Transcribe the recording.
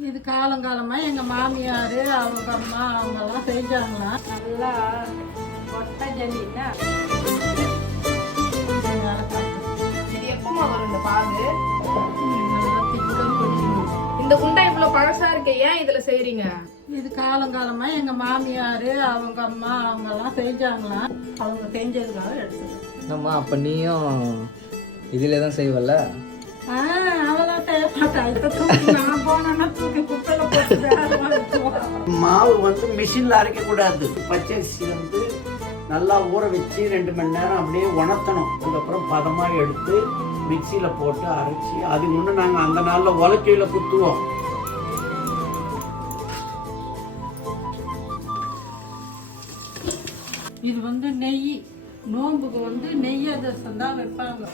இது காலங்காலமாக எங்கள் மாமியார் அவங்க அம்மா அவங்கெல்லாம் செஞ்சாங்களாம். நல்லா கொட்டை ஜல்லின்னா இது எப்பமா வரும் இந்த பாகு? நல்லா திக்காக குடிக்கணும். இந்த குண்டா இவ்வளவு பழசா இருக்கு, ஏன் இதுல செய்றீங்க? இது காலங்காலமாக எங்கள் மாமியார் அவங்க அம்மா அவங்கெல்லாம் செஞ்சாங்களாம். அவங்க செஞ்சதுக்காக எடுத்துக்கணும். ஆமா, அப்ப நீயும் இதுல தான் செய்வல்ல? அவெல்லாம் செய்ய மாட்டா. இப்போ தூக்கி நான் போனேன்னா தூக்கி குப்பையில் போட்டு வேலை வாங்கிக்குவோம். மாவு வந்து மிஷினில் அரைக்கக்கூடாது. பச்சரிசி வந்து நல்லா ஊற வச்சு 2 மணி நேரம் அப்படியே உணர்த்தணும். அதுக்கப்புறம் பதமாக எடுத்து மிக்சியில் போட்டு அரைச்சி அதுக்கு முன்னே நாங்கள் அந்த நாளில் உலக்கையில் குத்துவோம். இது வந்து நெய், நோம்புக்கு வந்து நெய் அதிரசம் தான் வைப்பாங்க.